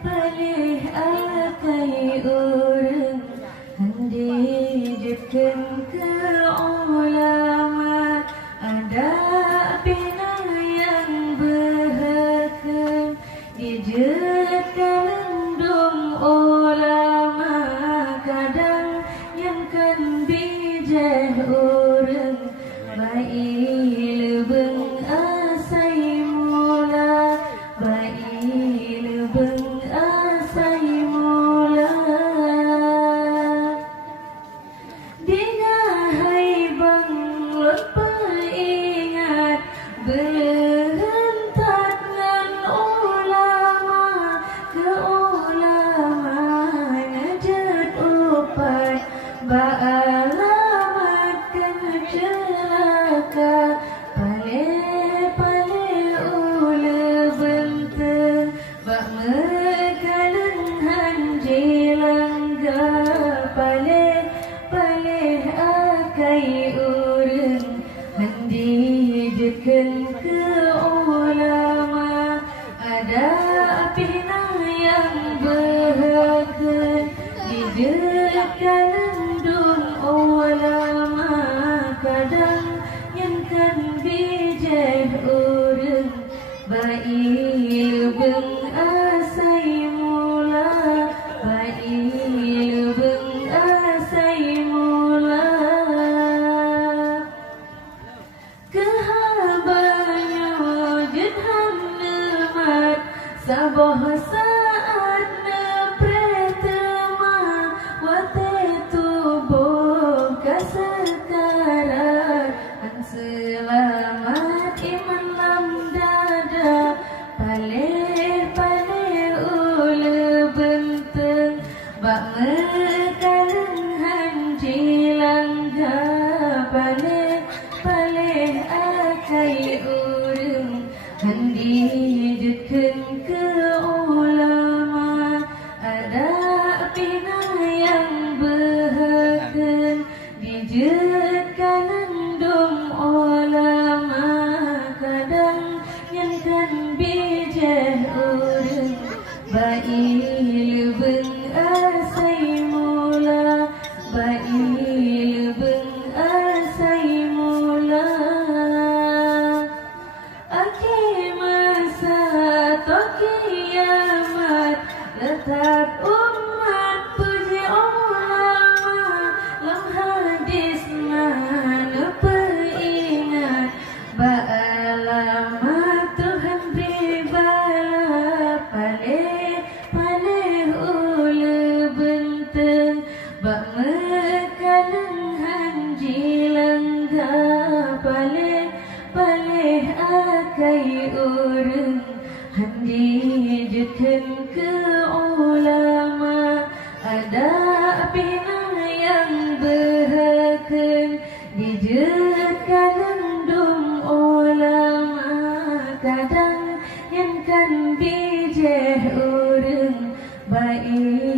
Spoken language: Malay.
Palih akai urang handi jekin ke ulama ada bina yang berhakem dijekan lendung ulama kadang yang kan bijah urang baik lebeng asai mula baik lebeng asai mula dina hai bang lupa ingat berentat ngan ulama ke ulama ngajat upai ba'alamat kena celaka pale ula benteng bak mekalan hanji langga pale akai urang handi jekan ke ulama ada pina yang berhaken dijekan lendung ulama kadang yang kan bijah urang baik lebeng asai mula baik lebeng asai mula kehabanya jedhan nemat sabah saat nepretema wate tubuh kasekaran an selamat iman lam dada pale ula benteng bak mekalan hanji langga pale akai urang handi jekan ke ulama ada pina yang berhaken dijekan lendung ulama kadang yang kan bijah urang baik lebeng asai mula baik lebeng asai mula akhir masa to kiamat letak umat puji ulama lam hadis mana peringat ba'alamat Tuhan bibala pale ula benteng bak mekalan hanji langga pale akai urang handi jekan ke ulama ada pina yang berhaken dijekan lendung ulama kadang yang kan bijah urang baik